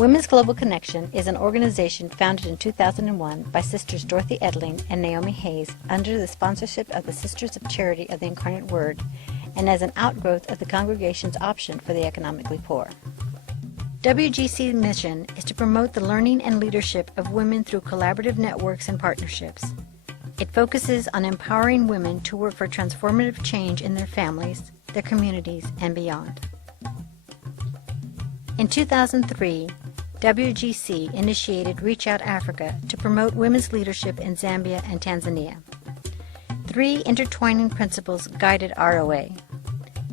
Women's Global Connection is an organization founded in 2001 by Sisters Dorothy Edling and Naomi Hayes under the sponsorship of the Sisters of Charity of the Incarnate Word and as an outgrowth of the congregation's option for the economically poor. WGC's mission is to promote the learning and leadership of women through collaborative networks and partnerships. It focuses on empowering women to work for transformative change in their families, their communities, and beyond. In 2003, WGC initiated Reach Out Africa to promote women's leadership in Zambia and Tanzania. 3 intertwining principles guided ROA.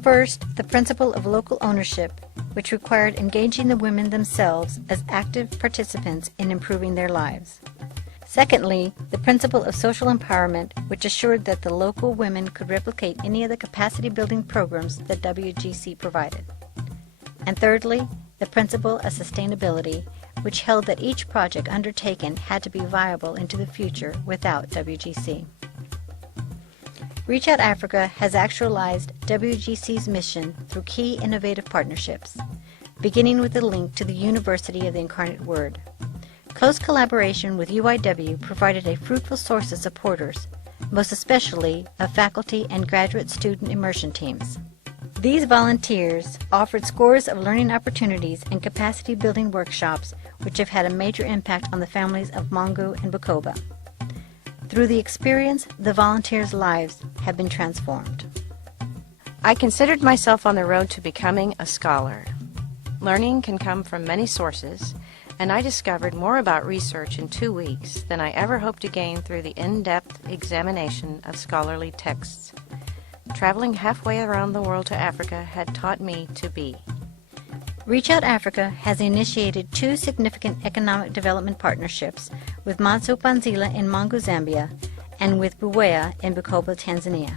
First, the principle of local ownership, which required engaging the women themselves as active participants in improving their lives. Secondly, the principle of social empowerment, which assured that the local women could replicate any of the capacity-building programs that WGC provided. And thirdly, the principle of sustainability, which held that each project undertaken had to be viable into the future without WGC. Reach Out Africa has actualized WGC's mission through key innovative partnerships, beginning with a link to the University of the Incarnate Word. Close collaboration with UIW provided a fruitful source of supporters, most especially of faculty and graduate student immersion teams. These volunteers offered scores of learning opportunities and capacity-building workshops which have had a major impact on the families of Mongu and Bukoba. Through the experience, the volunteers' lives have been transformed. I considered myself on the road to becoming a scholar. Learning can come from many sources, and I discovered more about research in 2 weeks than I ever hoped to gain through the in-depth examination of scholarly texts. Traveling halfway around the world to Africa had taught me to be. Reach Out Africa has initiated 2 significant economic development partnerships with Manso Panzila in Mongu, Zambia, and with Buwea in Bukoba, Tanzania.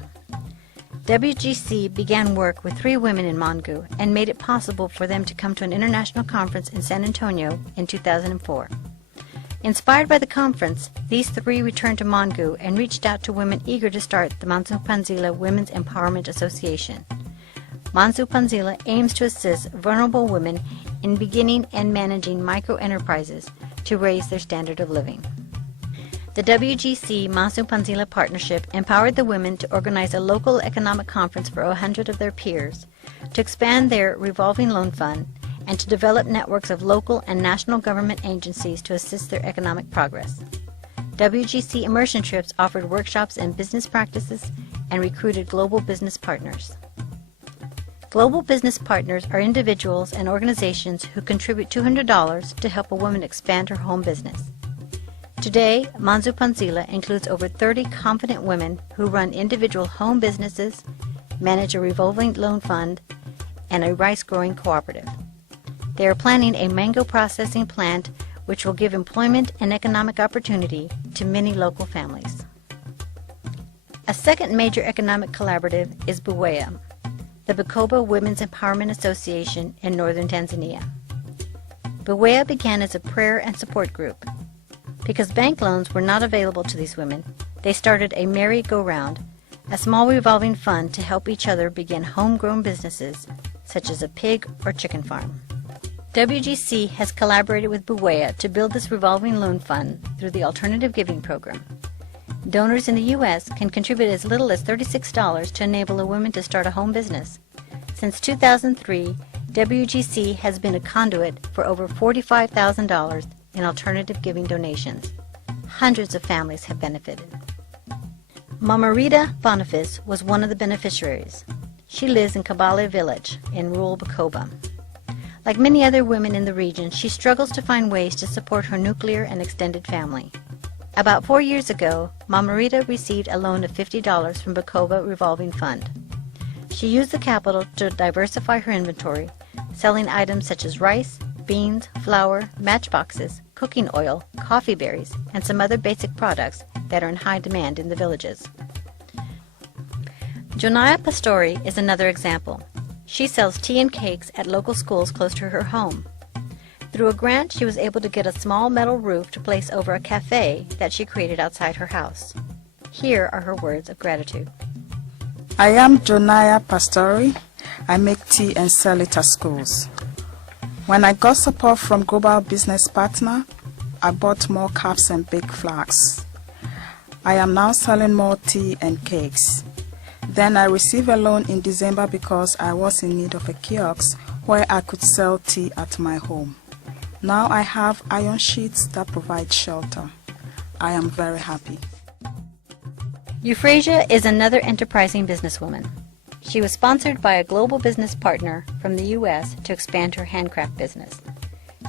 WGC began work with 3 women in Mongu and made it possible for them to come to an international conference in San Antonio in 2004. Inspired by the conference, these 3 returned to Mongu and reached out to women eager to start the Manso Panzila Women's Empowerment Association. Manso Panzila aims to assist vulnerable women in beginning and managing micro-enterprises to raise their standard of living. The WGC Manso Panzila Partnership empowered the women to organize a local economic conference for 100 of their peers, to expand their revolving loan fund, and to develop networks of local and national government agencies to assist their economic progress. WGC immersion trips offered workshops in business practices and recruited global business partners. Global business partners are individuals and organizations who contribute $200 to help a woman expand her home business. Today, Manso Panzila includes over 30 confident women who run individual home businesses, manage a revolving loan fund, and a rice-growing cooperative. They are planning a mango processing plant which will give employment and economic opportunity to many local families. A second major economic collaborative is Buwea, the Bukoba Women's Empowerment Association in northern Tanzania. Buwea began as a prayer and support group. Because bank loans were not available to these women, they started a merry-go-round, a small revolving fund to help each other begin homegrown businesses, such as a pig or chicken farm. WGC has collaborated with Buwea to build this revolving loan fund through the Alternative Giving Program. Donors in the U.S. can contribute as little as $36 to enable a woman to start a home business. Since 2003, WGC has been a conduit for over $45,000 in alternative giving donations. Hundreds of families have benefited. Mama Rita Boniface was one of the beneficiaries. She lives in Kabale Village in rural Bukoba. Like many other women in the region, she struggles to find ways to support her nuclear and extended family. About 4 years ago, Mama Rita received a loan of $50 from Bukoba Revolving Fund. She used the capital to diversify her inventory, selling items such as rice, beans, flour, matchboxes, cooking oil, coffee berries, and some other basic products that are in high demand in the villages. Jonaya Pastori is another example. She sells tea and cakes at local schools close to her home. Through a grant, she was able to get a small metal roof to place over a cafe that she created outside her house. Here are her words of gratitude. I am Jonaya Pastori. I make tea and sell it at schools. When I got support from Global Business Partner, I bought more cups and big flags. I am now selling more tea and cakes. Then I received a loan in December because I was in need of a kiosk where I could sell tea at my home. Now I have iron sheets that provide shelter. I am very happy. Euphrasia is another enterprising businesswoman. She was sponsored by a global business partner from the U.S. to expand her handcraft business.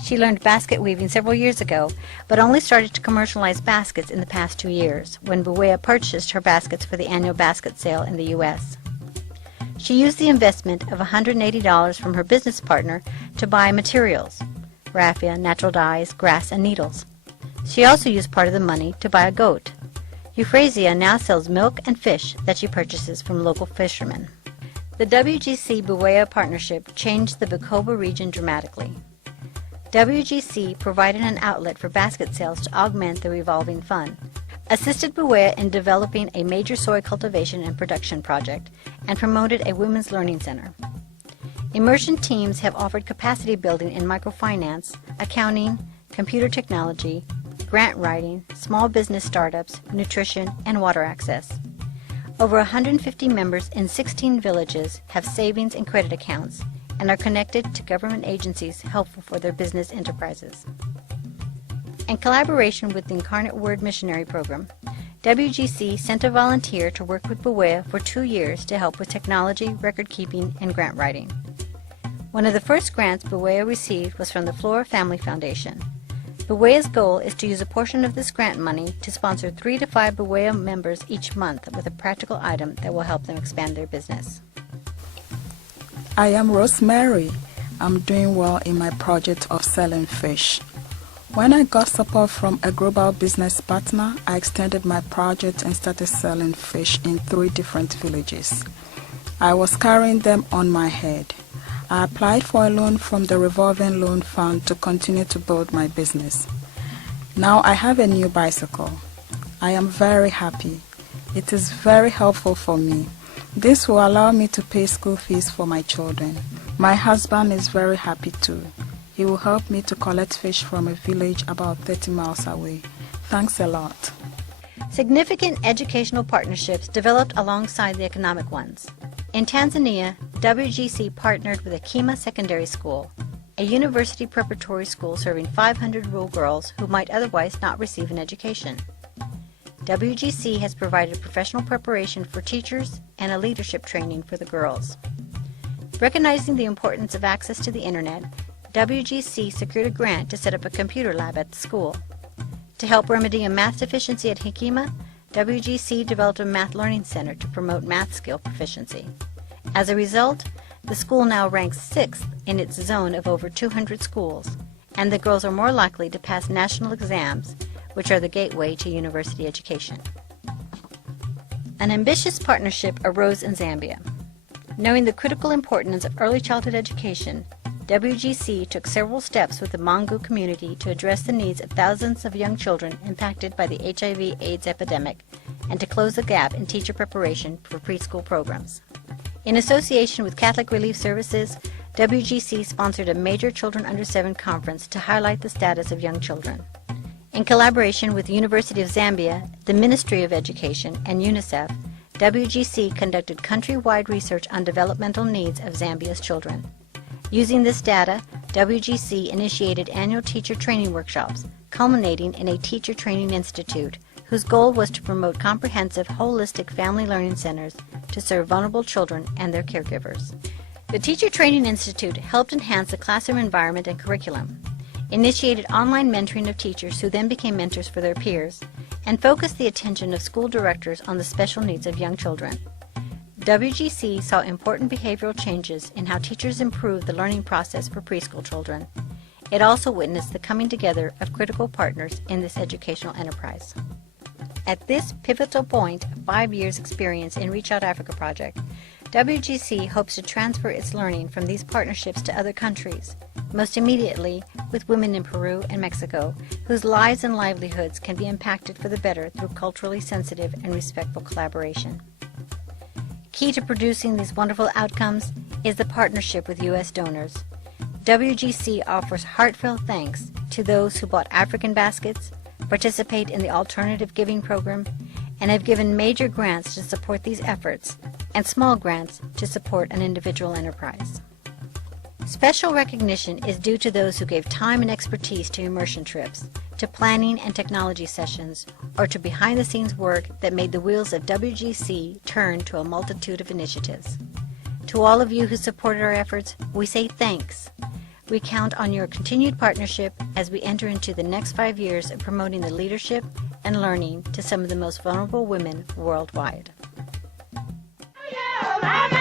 She learned basket weaving several years ago, but only started to commercialize baskets in the past 2 years, when Buea purchased her baskets for the annual basket sale in the U.S. She used the investment of $180 from her business partner to buy materials, raffia, natural dyes, grass, and needles. She also used part of the money to buy a goat. Euphrasia now sells milk and fish that she purchases from local fishermen. The WGC Buea partnership changed the Bukoba region dramatically. WGC provided an outlet for basket sales to augment the revolving fund, assisted Buea in developing a major soy cultivation and production project, and promoted a women's learning center. Immersion teams have offered capacity building in microfinance, accounting, computer technology, grant writing, small business startups, nutrition, and water access. Over 150 members in 16 villages have savings and credit accounts and are connected to government agencies helpful for their business enterprises. In collaboration with the Incarnate Word Missionary Program, WGC sent a volunteer to work with Buea for 2 years to help with technology, record keeping, and grant writing. One of the first grants Buea received was from the Flora Family Foundation. Buea's goal is to use a portion of this grant money to sponsor 3 to 5 Buea members each month with a practical item that will help them expand their business. I am Rosemary. I'm doing well in my project of selling fish. When I got support from a global business partner, I extended my project and started selling fish in 3 different villages. I was carrying them on my head. I applied for a loan from the revolving loan fund to continue to build my business. Now I have a new bicycle. I am very happy. It is very helpful for me. This will allow me to pay school fees for my children. My husband is very happy too. He will help me to collect fish from a village about 30 miles away. Thanks a lot. Significant educational partnerships developed alongside the economic ones. In Tanzania, WGC partnered with Akima Secondary School, a university preparatory school serving 500 rural girls who might otherwise not receive an education. WGC has provided professional preparation for teachers and a leadership training for the girls. Recognizing the importance of access to the Internet, WGC secured a grant to set up a computer lab at the school. To help remedy a math deficiency at Hekima, WGC developed a math learning center to promote math skill proficiency. As a result, the school now ranks 6th in its zone of over 200 schools, and the girls are more likely to pass national exams, which are the gateway to university education. An ambitious partnership arose in Zambia. Knowing the critical importance of early childhood education, WGC took several steps with the Mongu community to address the needs of thousands of young children impacted by the HIV/AIDS epidemic and to close the gap in teacher preparation for preschool programs. In association with Catholic Relief Services, WGC sponsored a major Children Under 7 conference to highlight the status of young children. In collaboration with the University of Zambia, the Ministry of Education, and UNICEF, WGC conducted countrywide research on developmental needs of Zambia's children. Using this data, WGC initiated annual teacher training workshops, culminating in a teacher training institute, whose goal was to promote comprehensive, holistic family learning centers to serve vulnerable children and their caregivers. The Teacher Training Institute helped enhance the classroom environment and curriculum, initiated online mentoring of teachers who then became mentors for their peers, and focused the attention of school directors on the special needs of young children. WGC saw important behavioral changes in how teachers improve the learning process for preschool children. It also witnessed the coming together of critical partners in this educational enterprise. At this pivotal point of 5 years' experience in Reach Out Africa project, WGC hopes to transfer its learning from these partnerships to other countries, most immediately with women in Peru and Mexico, whose lives and livelihoods can be impacted for the better through culturally sensitive and respectful collaboration. Key to producing these wonderful outcomes is the partnership with U.S. donors. WGC offers heartfelt thanks to those who bought African baskets, participate in the Alternative Giving Program, and have given major grants to support these efforts and small grants to support an individual enterprise. Special recognition is due to those who gave time and expertise to immersion trips, to planning and technology sessions, or to behind-the-scenes work that made the wheels of WGC turn to a multitude of initiatives. To all of you who supported our efforts, we say thanks. We count on your continued partnership as we enter into the next 5 years of promoting the leadership and learning to some of the most vulnerable women worldwide. Mama!